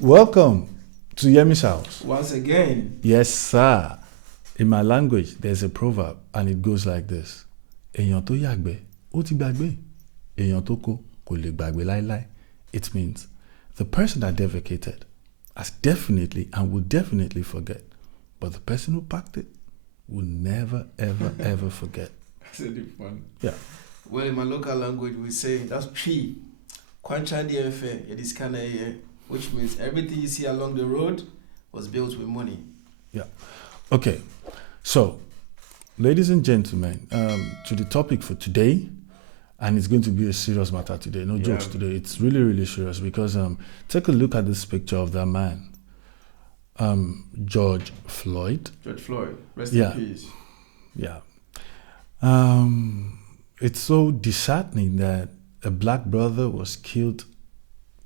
Welcome to Yemi'S house. Once again. Yes, sir. In my language, there's a proverb, and it goes like this. Èèyàn tó yàgbẹ́, ó ti gbàgbé. Èèyàn tó kó, kò lè gbàgbé láíláí. It means the person that defecated has definitely and will definitely forget. But the person who packed it will never, ever, ever forget. That's really fun. Yeah. Well, in my local language, we say that's P. Kwancha DFA, it is kind of which means everything you see along the road was built with money. Yeah. Okay. So, ladies and gentlemen, to the topic for today, and it's going to be a serious matter today. No jokes today. It's really, really serious because take a look at this picture of that man, George Floyd. George Floyd. Rest in peace. Yeah. It's so disheartening that a black brother was killed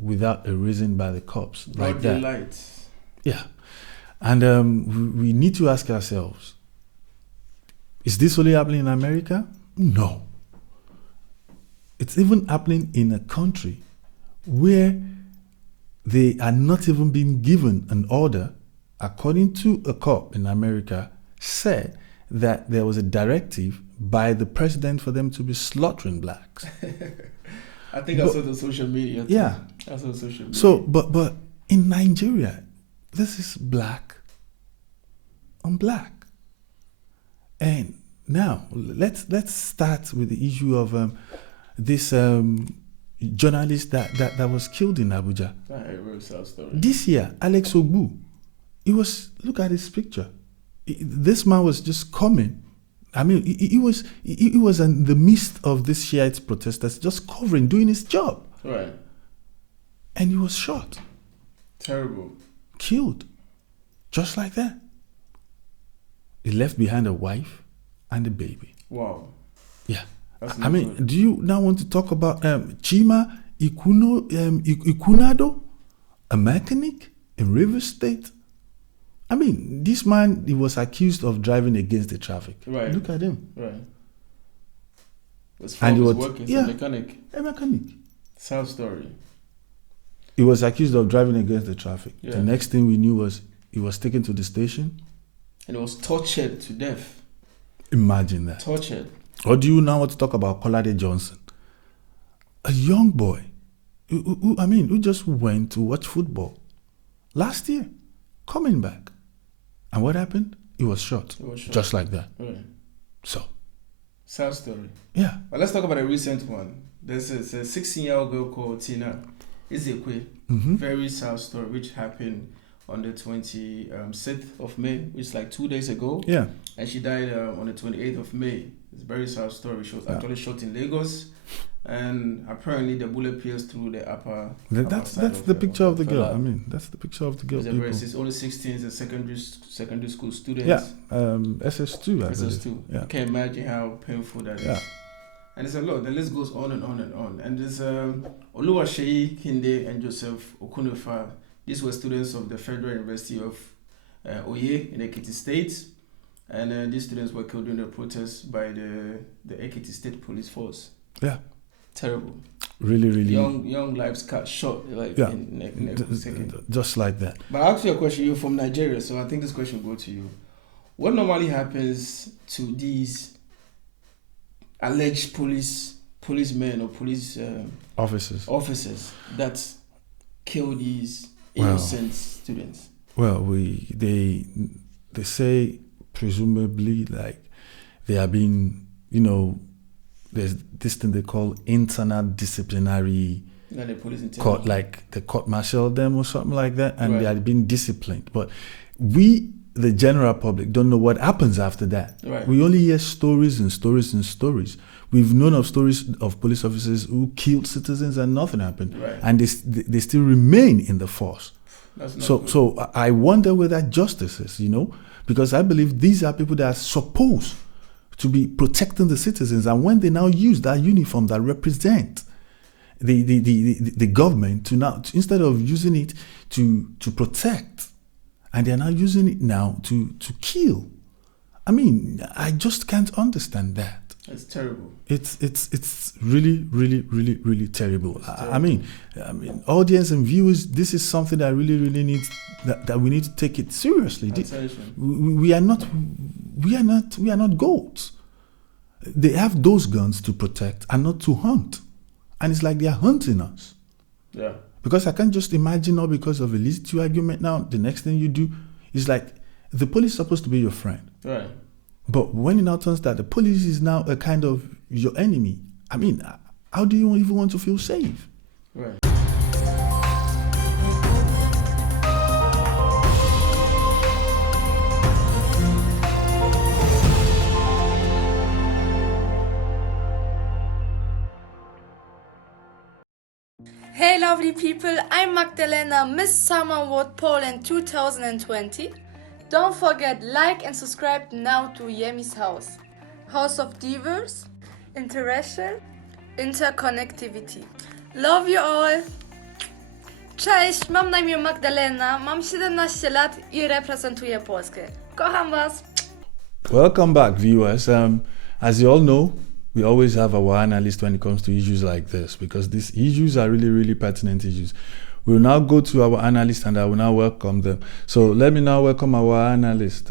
without a reason by the cops like that. Light. Yeah. And we need to ask ourselves, is this only happening in America? No. It's even happening in a country where they are not even being given an order, according to a cop in America, said that there was a directive by the president for them to be slaughtering blacks. I think I saw the social media too. Yeah. I saw social media. So, but in Nigeria, this is black on black. And now let's start with the issue of this journalist that was killed in Abuja. A real sad story. This year, Alex Ogbu, look at his picture. This man was just coming. I mean, he was in the midst of these Shiite protesters, just covering, doing his job. Right. And he was shot. Terrible. Killed. Just like that. He left behind a wife and a baby. Wow. Yeah. That's I mean, do you now want to talk about Chima Ikunado, a mechanic in Rivers State? I mean, this man, he was accused of driving against the traffic. Right. Look at him. Right. And he was working as a mechanic. A mechanic. Sad story. He was accused of driving against the traffic. Yeah. The next thing we knew was he was taken to the station. And he was tortured to death. Imagine that. Tortured. Or do you now want to talk about Kolade Johnson? A young boy who just went to watch football last year, coming back. And what happened? He was shot. Just like that. Right. So. Sad story. Yeah. But let's talk about a recent one. There's a 16-year-old girl called Tina Izekwe. Mm-hmm. Very sad story, which happened on the 26th of May, which is like 2 days ago. Yeah. And she died on the 28th of May. It's a very sad story. She was actually shot in Lagos. And apparently the bullet pierced through the upper. That's the picture of the girl. I mean, that's the picture of the girl. It's only 16, it's a secondary school student. Yeah, SS2, I believe. SS2. Yeah. You can imagine how painful that is. Yeah. And it's a lot. The list goes on and on and on. And there's Oluwaseyi Kinde and Joseph Okunofa. These were students of the Federal University of Oye in Ekiti State. And these students were killed during the protest by the Ekiti State Police Force. Yeah. Terrible. Really, really. Young lives cut short in a second. Just like that. But I'll ask you a question. You're from Nigeria, so I think this question will go to you. What normally happens to these alleged policemen or police officers that kill these innocent students? Well, they say presumably like they are being, there's this thing they call internal disciplinary court, like the court martial them or something like that, and they are being disciplined. But we, the general public, don't know what happens after that. Right. We only hear stories and stories and stories. We've known of stories of police officers who killed citizens and nothing happened, and they still remain in the force. So I wonder where that justice is, because I believe these are people that are supposed to be protecting the citizens, and when they now use that uniform that represent the government instead of using it to protect, and they're now using it now to kill. I mean, I just can't understand that. It's terrible. It's really, really, really, really terrible. I mean, audience and viewers, this is something that really, really needs that we need to take it seriously. We are not goats. They have those guns to protect and not to hunt, and it's like they are hunting us. Yeah. Because I can't just imagine, all because of a little argument now, the next thing you do is like the police is supposed to be your friend. Right. But when it now turns that the police is now a kind of your enemy, I mean, how do you even want to feel safe? Right. Hey lovely people, I'm Magdalena, Miss Summer World Poland 2020. Don't forget, like and subscribe now to Yemi'S house. House of Diverse, Interaction, Interconnectivity. Love you all! Cześć, mam na imię Magdalena, mam 17 lat I reprezentuję Polskę. Kocham was! Welcome back, viewers. As you all know, we always have our analyst when it comes to issues like this, because these issues are really, really pertinent issues. We'll now go to our analyst and I will now welcome them. So let me now welcome our analyst.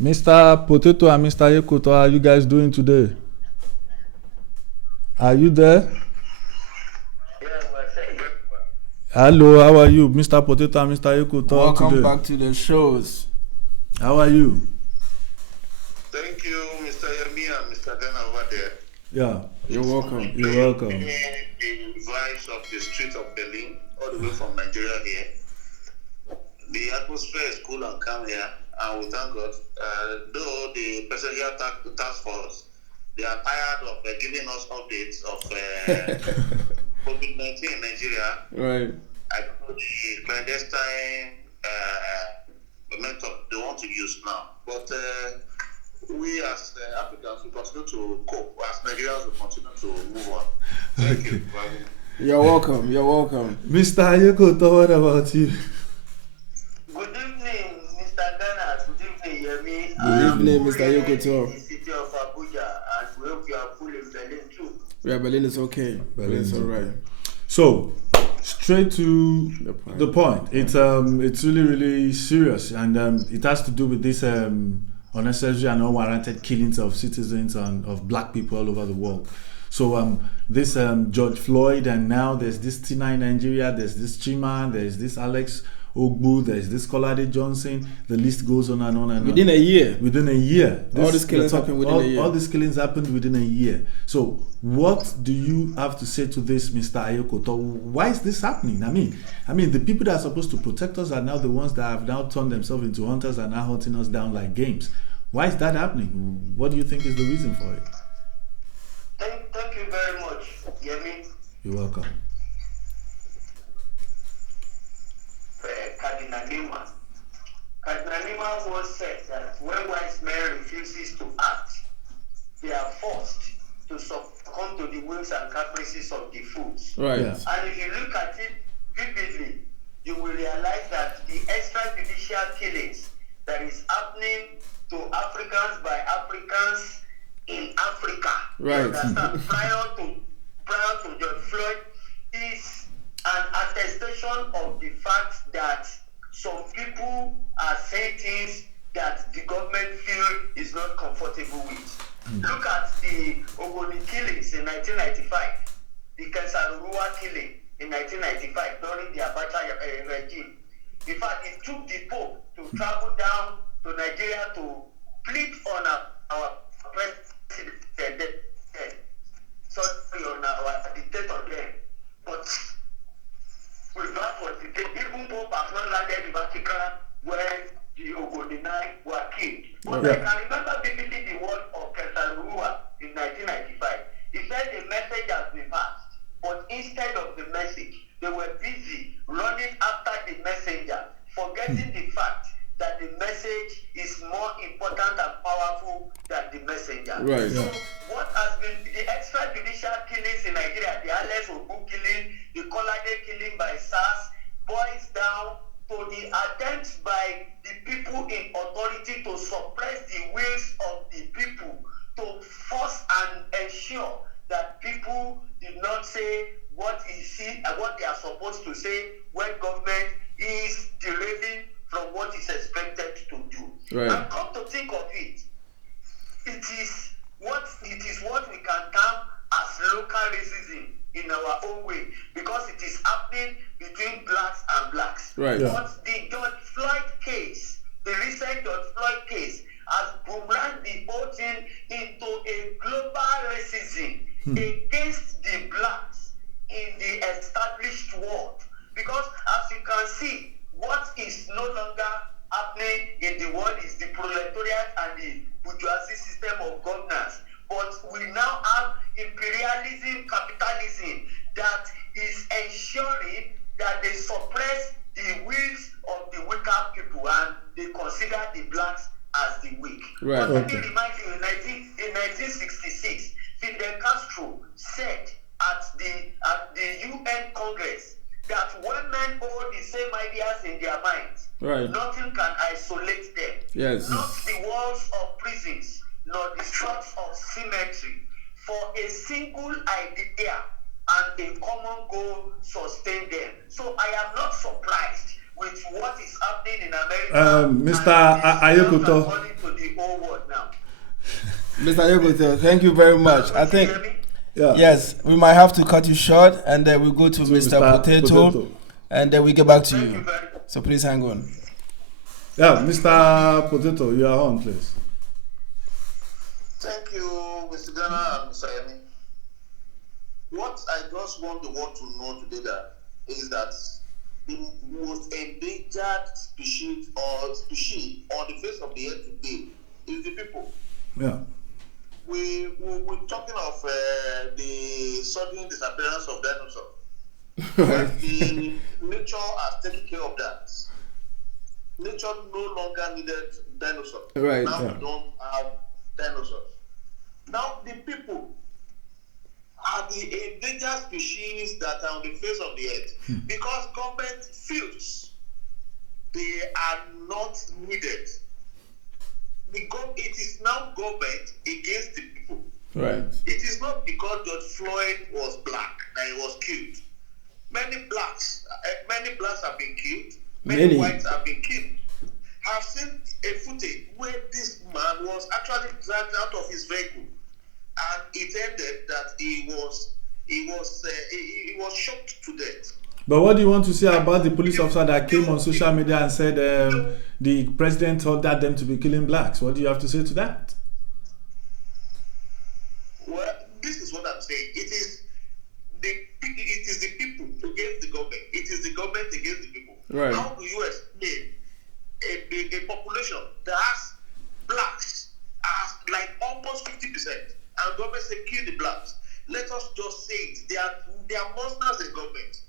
Mr. Potato and Mr. Yekoto, how are you guys doing today? Are you there? Hello, how are you, Mr. Potato and Mr. Yekoto? Welcome back to the shows. How are you? Thank you, Mr. Yemi and Mr. Ghana over there. Yeah. You're welcome. You're welcome. The vibes of the street of Berlin, all the way from Nigeria here. The atmosphere is cool and calm here, and we thank God. Though the presidential task force, they are tired of giving us updates of COVID-19 in Nigeria. Right. I know the clandestine momentum they want to use now, but we as Africans will continue to cope. As Nigerians will continue to move on. Thank you. You're welcome. You're welcome. Mr. Yekoto, what about you? Good evening, Mr. Ghana. Good evening, Yemi. Good evening, Mr. Yekoto. In the city of Abuja, and we hope you are full in Berlin too. Yeah, Berlin is okay. Berlin is alright. So, straight to the point. It's really, really serious, and it has to do with this unnecessary and unwarranted killings of citizens and of black people all over the world. So this George Floyd, and now there's this Tina in Nigeria, there's this Chima, there's this Alex Ogbu, there's this Kolade Johnson, the list goes on and on and Within on. a year. Within a year. All these killings happened within a year. All these killings happened within a year. So what do you have to say to this, Mr. Ayokoto? Why is this happening? I mean, the people that are supposed to protect us are now the ones that have now turned themselves into hunters and now hunting us down like games. Why is that happening? What do you think is the reason for it? Thank you very much, Yemi. You're welcome. Cardinal Nima once said that when wise men refuses to act, they are forced to succumb to the whims and caprices of the fools. Right. Yeah. And if you look at it vividly, you will realize that the extrajudicial killings that is happening to Africans by Africans in Africa, right? You understand? prior to George Floyd is an attestation of the fact that some people are saying things that the government feel is not comfortable with. Look at the Ogoni killings in 1995, the Kensarurua killing in 1995 during the Abacha regime. In fact, it took the Pope to travel down to Nigeria to plead on our president, sorry, on our dictator there. But with that was the case. Even Pope has not landed in Vatican when the Ogodinai were killed. But I can remember vividly the word of Kesarua in 1995. He said the message has been passed, but instead of the message, they were busy running after the messenger, forgetting the fact that the message is more important and powerful than the messenger. Right. So what has been the extrajudicial killings in Nigeria, the Alex Ogbu killing, the Kolade killing by SARS, boils down to the attempt by the people in authority to suppress the wills of the people to force and ensure that people did not say what they are supposed to say when government is derailing from what is expected to do. Right. And come to think of it, it is what we can term as local racism in our own way, because it is happening between blacks and blacks. Right. Yeah. But the George Floyd case, the recent George Floyd case, has boomeranged the whole thing into a global racism against the blacks in the established world. Because as you can see, what is no longer happening in the world is the proletariat and the bourgeoisie system of governance. But we now have imperialism, capitalism that is ensuring that they suppress the wills of the weaker people and they consider the blacks as the weak. Right. But let me remind you, in 1966, Fidel Castro said at the UN Congress that when men hold the same ideas in their minds, Right. nothing can isolate them. Yes. Not the walls of prisons, nor the structures of cemetery. For a single idea and a common goal sustain them. So I am not surprised with what is happening in America. Mr. Ayokoto. According to the whole world now. Mr. Ayokoto, thank you very much. I think, Yeah. yes, we might have to cut you short, and then we go to Mr. Potato, and then we get back to Thank you. you very much. So please hang on. Yeah, Mr. Potato, you are on, please. Thank you, Mr. Ghana and Mr. Yemi. What I just want the world to know today is that the most endangered species on the face of the earth today is the people. Yeah. We're talking of the sudden disappearance of dinosaurs. But the nature has taken care of that. Nature no longer needed dinosaurs. Right. Now Yeah. we don't have dinosaurs. Now the people are the endangered species that are on the face of the earth because government feels they are not needed. It is now government against the people. Right. It is not because George Floyd was black that he was killed. Many blacks have been killed. Many whites have been killed. I've seen a footage where this man was actually dragged out of his vehicle, and it ended that he was shot to death. But what do you want to say about the police officer that came on social media and said the president ordered them to be killing blacks? What do you have to say to that? Well, this is what I'm saying. It is the people against the government. It is the government against the people. Right. How do you explain a population that has blacks as like almost 50%, and government say kill the blacks? Let us just say it. They are monsters in government.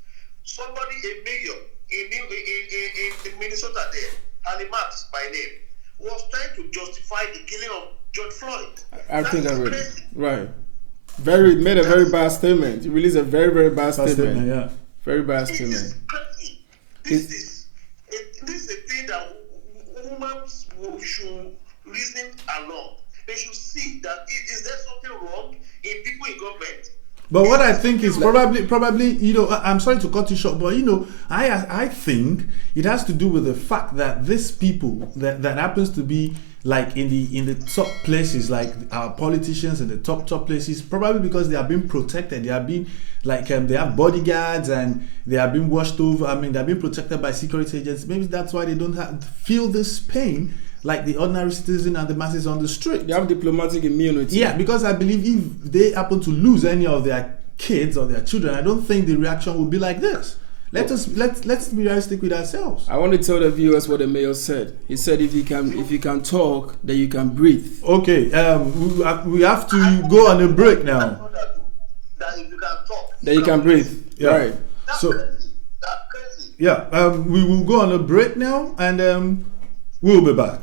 Somebody, a mayor in Minnesota there, Halimax by name, was trying to justify the killing of George Floyd. I think I read it. Crazy. Right. Made a very bad statement. He released a very, very bad statement. Yeah. Very bad It statement. is crazy. This is a thing that women should reason along. They should see that is there something wrong in people in government? But what I think is probably, you know, I'm sorry to cut you short, but you know, I think it has to do with the fact that these people that happens to be like in the top places, like our politicians in the top places, probably because they are being protected. They are being like they have bodyguards and they are being watched over. I mean, they're being protected by security agents. Maybe that's why they don't feel this pain like the ordinary citizen and the masses on the street. They have diplomatic immunity. Yeah, because I believe if they happen to lose any of their kids or their children, I don't think the reaction will be like this. Let's be realistic with ourselves. I want to tell the viewers what the mayor said. He said if you can talk, then you can breathe. Okay, we have to go on a break now. That if you can talk, Then you can breathe. Yeah. Right. That's So crazy. That's crazy. yeah, we will go on a break now, and we'll be back.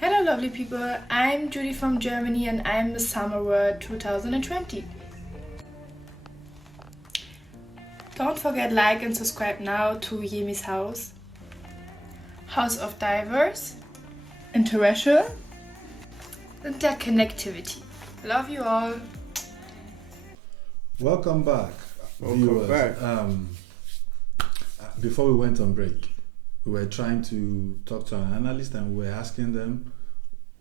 Hello lovely people, I'm Judy from Germany and I'm Miss Summer World 2020. Don't forget like and subscribe now to Yemi'S house. House of diverse, interracial, interconnectivity. Love you all. Welcome back, viewers. Before we went on break, we were trying to talk to an analyst and we were asking them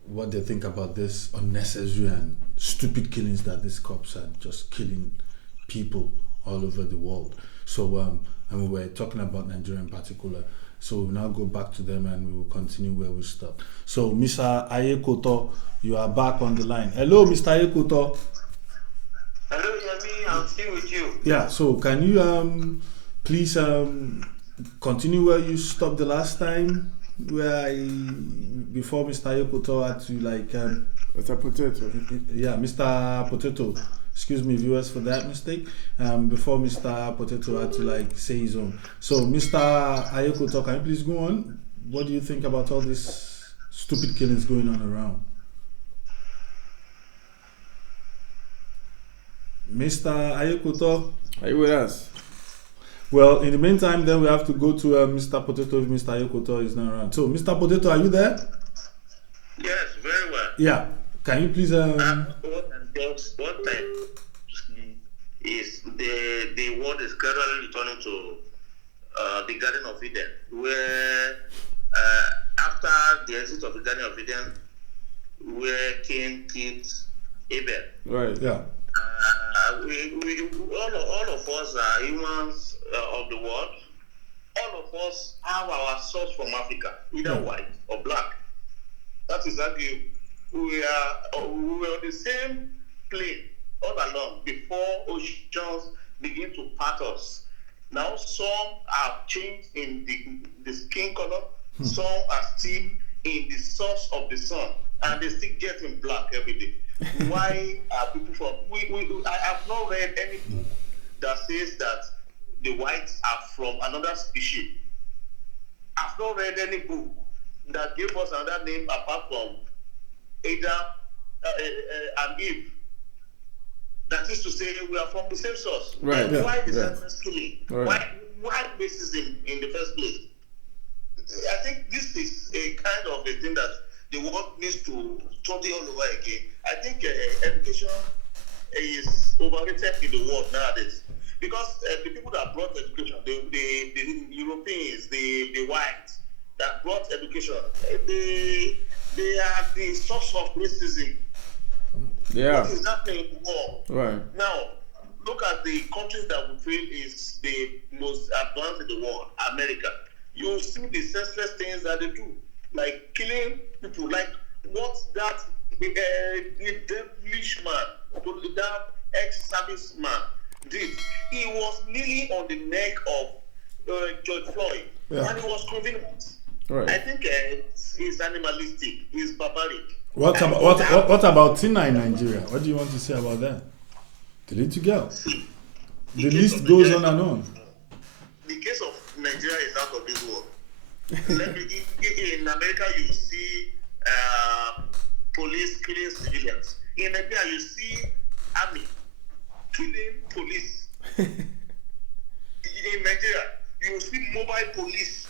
what they think about this unnecessary and stupid killings that these cops are just killing people all over the world. So, and we were talking about Nigeria in particular. So we'll now go back to them and we will continue where we stopped. So, Mr. Ayekoto, you are back on the line. Hello, Mr. Ayekoto. Hello, Yemi, I'm still with you. Yeah, so can you please continue where you stopped the last time? Before Mr. Ayekoto had to Mr. Potato. Yeah, Mr. Potato. Excuse me, viewers, for that mistake. Before Mr. Potato had to say his own. So, Mr. Ayekoto, can you please go on? What do you think about all these stupid killings going on around? Mr. Ayekoto? Are you with us? Well, in the meantime, then we have to go to Mr. Potato if Mr. Ayekoto is not around. So, Mr. Potato, are you there? Yes, very well. Yeah. Can you please... What time is the world is gradually returning to the Garden of Eden, where after the exit of the Garden of Eden, where Cain killed Abel. Right. Yeah. All of us are humans of the world. All of us have our source from Africa, either white or black. That is that we were on the same plane all along before oceans begin to part us. Now some have changed in the skin color, some are still in the source of the sun, and they still getting black every day. Why are people from? I have not read any book that says that the whites are from another species. I've not read any book that gave us another name apart from Adam and Eve. That is to say, we are from the same source. Right. Yeah. Why the senseless killing? Right. Why racism in the first place? I think this is a kind of a thing that the world needs to study all over again. I think education is overrated in the world nowadays because the people that brought education, the Europeans, the whites that brought education, they are the source of racism. Yeah. What is happening in the world? Right. Now, look at the countries that we feel is the most advanced in the world, America. You see the senseless things that they do, like killing people, like what that the devilish man, that ex-service man did. He was kneeling on the neck of George Floyd, and he was convenient. Right. I think it's animalistic, it's barbaric. What about Tina in Nigeria? What do you want to say about that? The little girl. The list goes on and on. The case of Nigeria is out of this world. In America, you see police killing civilians. In Nigeria, you see army killing police. In Nigeria, you see mobile police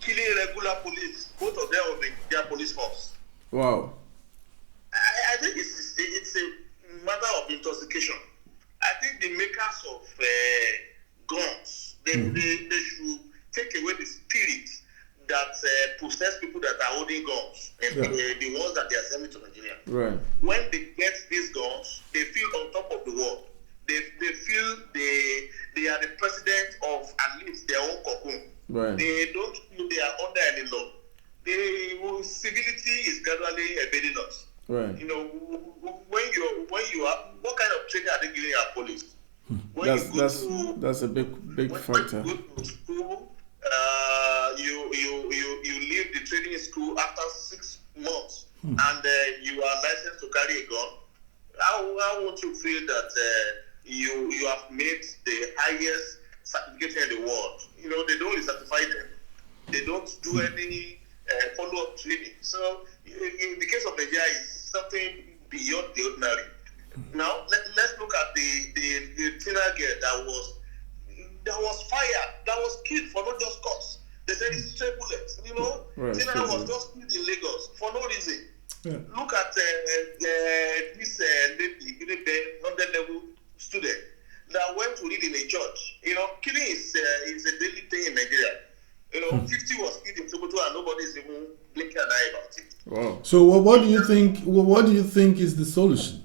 killing regular police. Both of them are their police force. Wow. I think it's a matter of intoxication. I think the makers of guns, they should take away the spirit that possess people that are holding guns and the ones that they are sending to Nigeria. Right. When they get these guns, they feel on top of the world. They feel they are the president of at least their own cocoon. Right. They don't feel they are under any law. Civility is gradually evading us. Right. You know, when you are, what kind of training are they giving our police? That's a big factor. When you go to school, you leave the training school after 6 months, and you are licensed to carry a gun. How would you feel that you have made the highest certification in the world? You know, they don't certify them. They don't do any follow-up training. So in the case of Nigeria, it's something beyond the ordinary. Now let's look at the teenage girl that was fired, that was killed for no just cause. They said it's stray bullets. Right, Tina was just killed in Lagos for no reason. Yeah. Look at this lady, 100-level student that went to read in a church. Killing is a daily thing in Nigeria. 50 was killed in Sokoto and nobody is even blinking an eye about it. Wow. So what do you think? What do you think is the solution?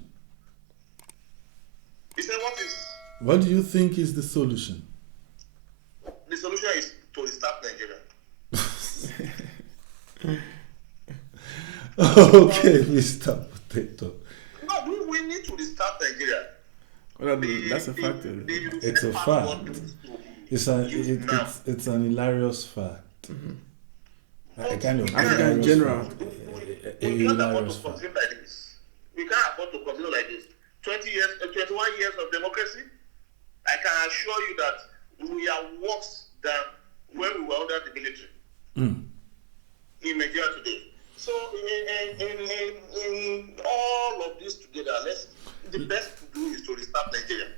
You said what is? What do you think is the solution? The solution is to restart Nigeria. Okay, Mr. Potato. No, we need to restart Nigeria. Well, that's a fact. It's a fact. It's an hilarious fact. A kind of African general. We can't afford to continue like this. We can't afford to continue like this. 21 years of democracy. I can assure you that we are worse than when we were under the military in Nigeria today. So in all of this together, the best to do is to restart Nigeria.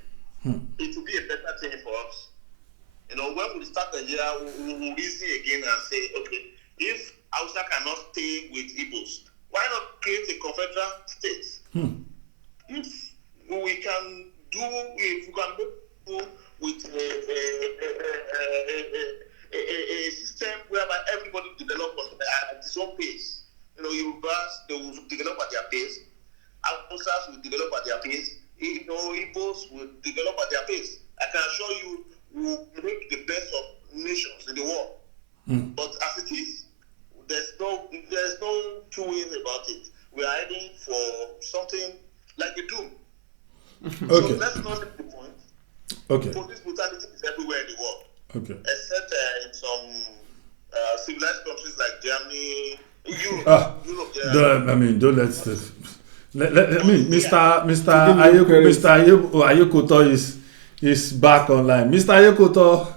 It will be a better thing for us. When we start Nigeria, we will reason again and say, okay, if Hausa cannot stay with Igbos, why not create a confederal state? If we can go with a system whereby everybody develop at his own pace. Yorubas, they will develop at their pace. Hausas will develop at their pace. Igbos will develop at their pace. I can assure you, we will make the best of nations in the world. But as it is, there's no two ways about it. We are heading for something like a doom. Okay. So let's not make the point. Okay. Police brutality is everywhere in the world. Okay. Except in some civilized countries like Germany, Europe. Don't let's. Mr. Ayokoto is back online. Mr. Ayokoto.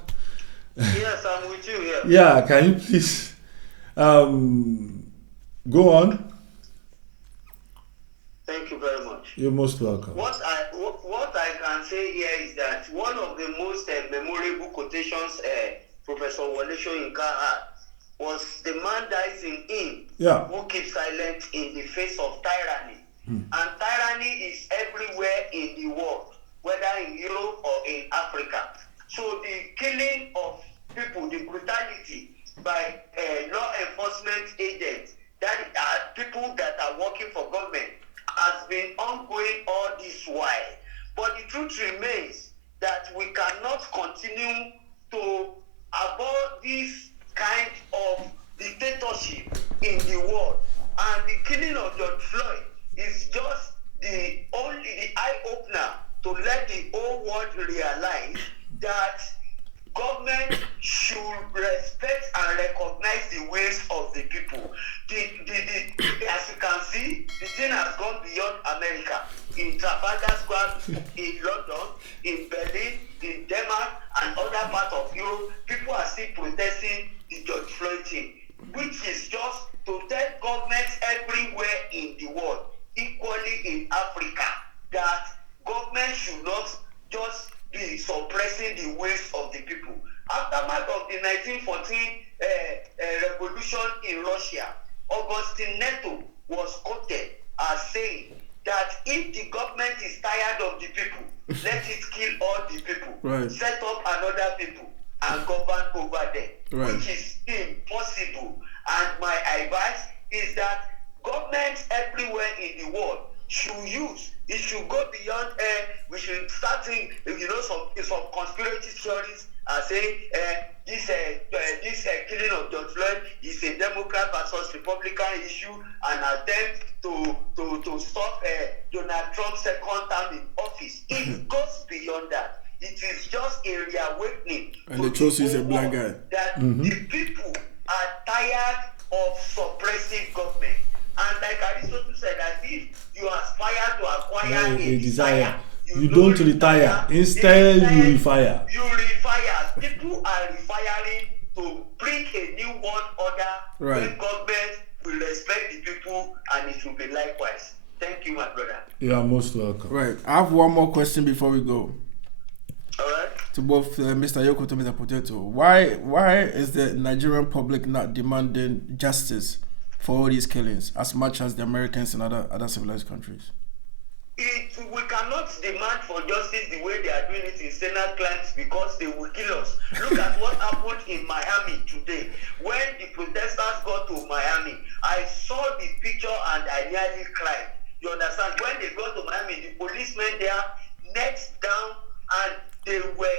Yes, I'm with you here. Yeah, can you please go on? Thank you very much. You're most welcome. What I can say here is that one of the most memorable quotations Professor Wole Soyinka had was the man dies in him who keeps silent in the face of tyranny. And tyranny is everywhere in the world, whether in Europe or in Africa. So the killing of people, the brutality by law enforcement agents, that are people that are working for government, has been ongoing all this while. But the truth remains that we cannot continue to abhor this kind of dictatorship in the world. And the killing of George Floyd is just the eye-opener to let the whole world realize that government should respect and recognize the ways of the people. As you can see, the thing has gone beyond America. In Trafalgar Square, in London, in Berlin, in Denmark, and other parts of Europe, people are still protesting the George Floyd thing, which is just to tell governments everywhere in the world, equally in Africa, that government should not just be suppressing the ways of the people. Aftermath of the 1914 revolution in Russia, Augustine Neto was quoted as saying that if the government is tired of the people, let it kill all the people, set up another people, and govern over them, which is impossible. And my advice is that governments everywhere in the world should use, it should go beyond, we should start seeing, some conspiracy theories are saying this killing of George Floyd is a Democrat versus Republican issue, an attempt to stop Donald Trump's second term in office. It goes beyond that. It is just a reawakening. And the truth is a black guy. That the people are tired of suppressive government. And like Aristotle said, that if you aspire to acquire a desire, you don't retire. Instead, you refire. You refire. People are refiring to bring a new world order where government and it will be likewise. Thank you, my brother. You are most welcome. Right. I have one more question before we go. All right. To both Mr. Yoko to Mr. Potato. Why is the Nigerian public not demanding justice for all these killings as much as the Americans and other civilized countries? We cannot demand for justice the way they are doing it in Senate clients because they will kill us. Look at what happened in Miami today. When the protesters got to Miami, I saw the picture and I nearly cried. You understand? When they got to Miami, the policemen there necks down and they were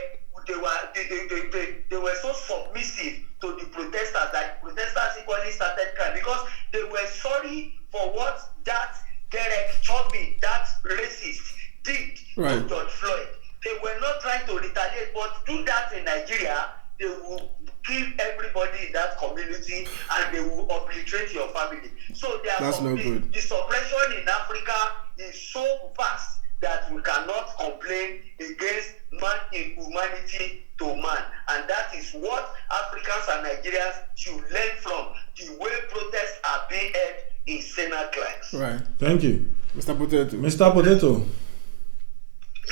so submissive to the protesters that protesters equally started crying because they were sorry for what that Derek Chauvin, that racist, did to George Floyd. They were not trying to retaliate, but do that in Nigeria, they will kill everybody in that community and they will obliterate your family. So that's no good. The suppression in Africa is so vast that we cannot complain against man inhumanity to man. And that is what Africans and Nigerians should learn from the way protests are being held in Senate clients. Right. Thank you. Mr. Potato. Mr. Potato.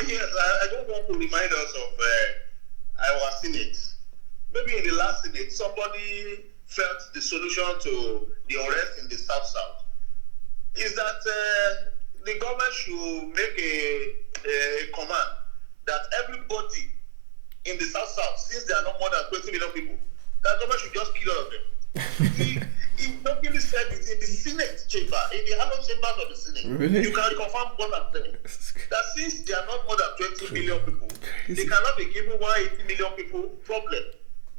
Yes, I just want to remind us of our Senate. Maybe in the last Senate, somebody felt the solution to the unrest in the South is that the government should make a command that everybody in the South, since there are no more than 20 million people, that government should just kill all of them. He openly said it in the Senate chamber, in the hallowed chambers of the Senate. Really? You can confirm what I'm saying. That since there are not more than 20 million people, they cannot be given 180 million people problem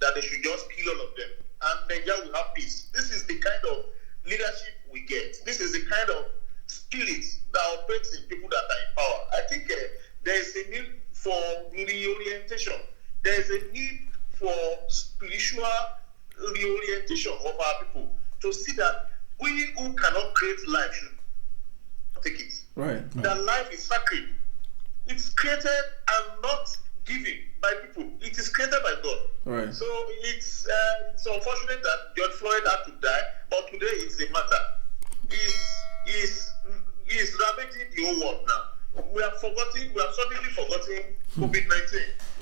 that they should just kill all of them. And Nigeria will have peace. This is the kind of leadership we get. This is the kind of spirit that operates in people that are in power. I think there is a need for reorientation. There is a need for spiritual reorientation of our people to see that we who cannot create life should take it. Right. That life is sacred. It's created and not given by people. It is created by God. Right. So it's unfortunate that George Floyd had to die, but today it's a matter. Is ravaging the whole world now. We have suddenly forgotten COVID-19.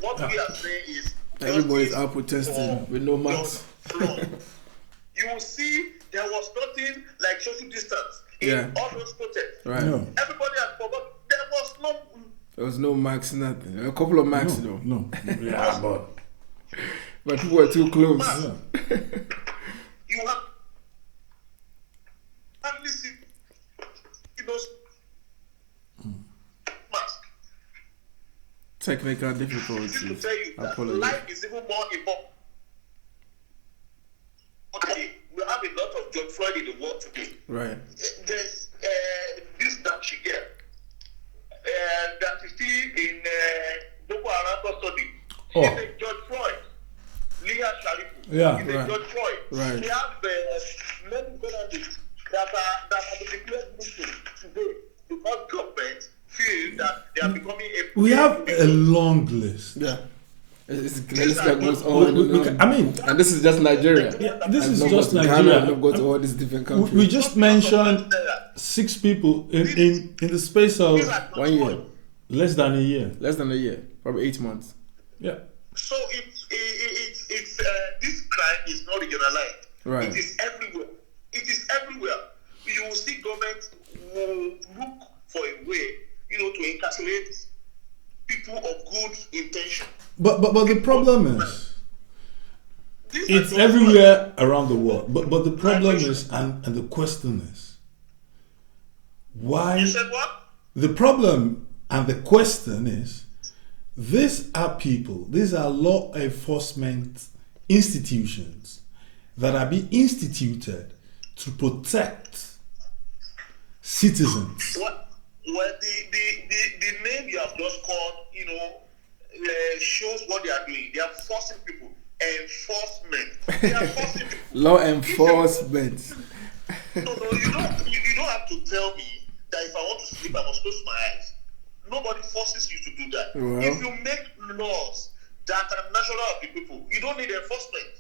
What we are saying is everybody's out protesting with no masks. You will see there was nothing like social distance in all those protests. Right. No. Everybody had forgotten. There was no masks, nothing. A couple of masks though. No. Yeah, but people were too close. Yeah. You have hardly seen those masks. Technical difficulties. To tell you that life is even more important. Okay, we have a lot of George Floyd in the world today. Right. There's this Dutch girl that is still in Boko Haram custody. She's a George Floyd. Leah Sharifu. Yeah, She's a George Floyd. Right. We have many journalists that are declared missing today because government feel that they are becoming a... We have a long list. Yeah. It's the list that goes on and on. And this is just Nigeria. Yeah, this is not just go to Nigeria. Ghana, not go to all these different countries. We just mentioned 6 people in the space of 1 year. Less than a year. Less than a year. Probably 8 months. Yeah. So it's this crime is not regionalized. Right. It is everywhere. It is everywhere. You will see government will look for a way, to encapsulate people of good intention. But the problem is, it's everywhere around the world. But the problem is, and the question is, why? You said what? The problem and the question is, these are people, these are law enforcement institutions that are being instituted to protect citizens. What? Well, the name you have just called, shows what they are doing. They are forcing people. Enforcement. They are forcing people. Law enforcement. No, you don't have to tell me that if I want to sleep, I must close my eyes. Nobody forces you to do that. Well, if you make laws that are natural of the people, you don't need enforcement.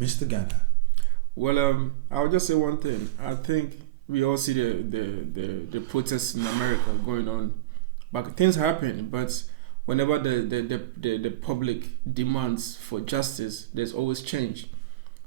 Mr. Ghana. Well, I'll just say one thing. I think we all see the protests in America going on, but things happen. But whenever the public demands for justice, there's always change.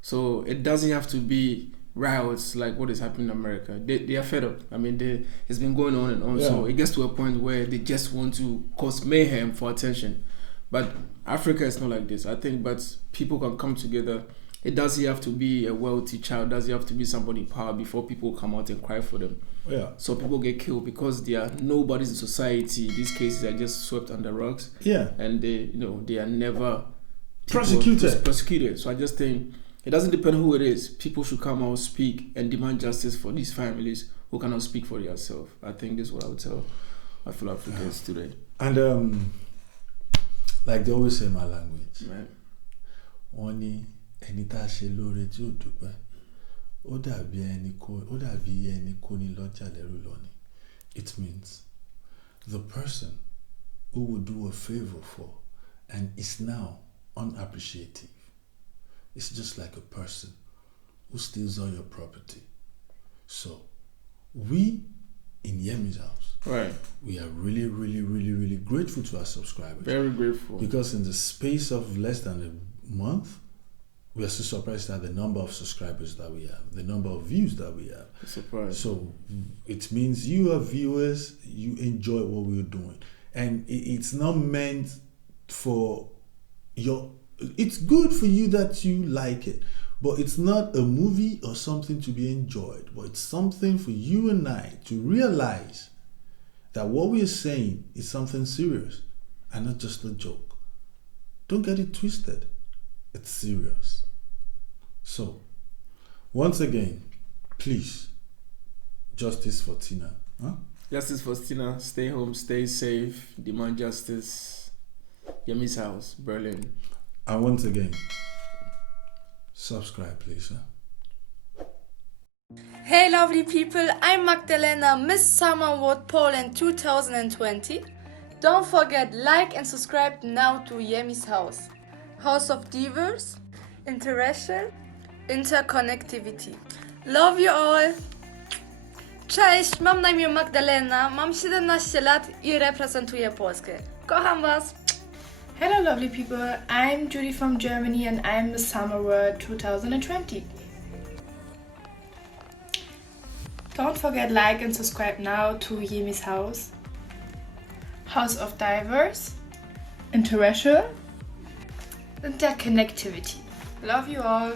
So it doesn't have to be riots like what is happening in America. They are fed up. I mean, it's been going on and on. Yeah. So it gets to a point where they just want to cause mayhem for attention. But Africa is not like this, I think. But people can come together. It doesn't have to be a wealthy child. It doesn't have to be somebody in power before people come out and cry for them. Yeah. So people get killed because they are nobodies in society. These cases are just swept under rugs. Yeah. And they are never prosecuted. So I just think it doesn't depend who it is. People should come out, speak, and demand justice for these families who cannot speak for themselves. I think this is what I would tell my fellow Africans today. And like they always say in my language, right? Oni ẹni tá a ṣe lóore tí ò dúpẹ́ ó dàbí ẹni kó ní lọ́jà lẹ́rù lọ́ni. It means the person who would do a favor for and is now unappreciative is just like a person who steals all your property. So we in Yemi'S house, right, we are really, really, really, really grateful to our subscribers. Very grateful. Because in the space of less than a month, we are so surprised at the number of subscribers that we have, the number of views that we have. Surprised. So it means you are viewers, you enjoy what we're doing. And it's not meant for it's good for you that you like it, but it's not a movie or something to be enjoyed, but it's something for you and I to realize that what we're saying is something serious and not just a joke. Don't get it twisted. It's serious. So, once again, please, justice for Tina. Huh? Justice for Tina. Stay home, stay safe, demand justice. Yemi'S house, Berlin. And once again, subscribe, please. Huh? Hey lovely people, I'm Magdalena, Miss Summer Award Poland 2020. Don't forget, like and subscribe now to Yemi'S house. House of Divers, Interracial, Interconnectivity. Love you all! Cześć, mam na imię Magdalena, mam 17 lat I reprezentuję Polskę. Kocham was! Hello lovely people, I'm Judy from Germany and I'm Miss Summer World 2020. Don't forget like and subscribe now to Yemi'S house. House of Divers, Interracial, Interconnectivity. Love you all.